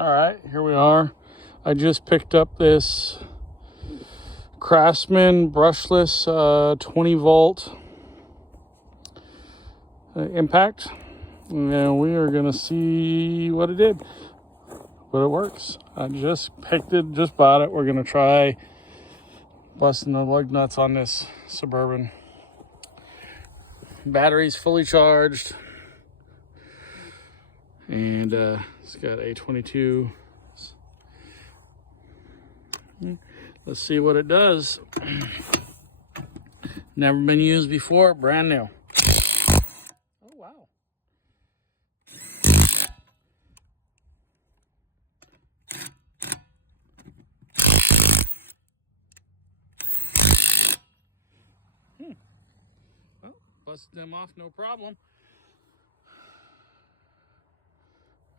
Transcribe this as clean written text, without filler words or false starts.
All right, here we are. I just picked up this Craftsman brushless 20 volt impact, and we are gonna see what it did, but it works. I just picked it, just bought it. We're gonna try busting the lug nuts on this Suburban. Battery's fully charged, and it's got a 22. Let's see what it does. Never been used before, brand new. Oh, wow. Well, busted them off, no problem.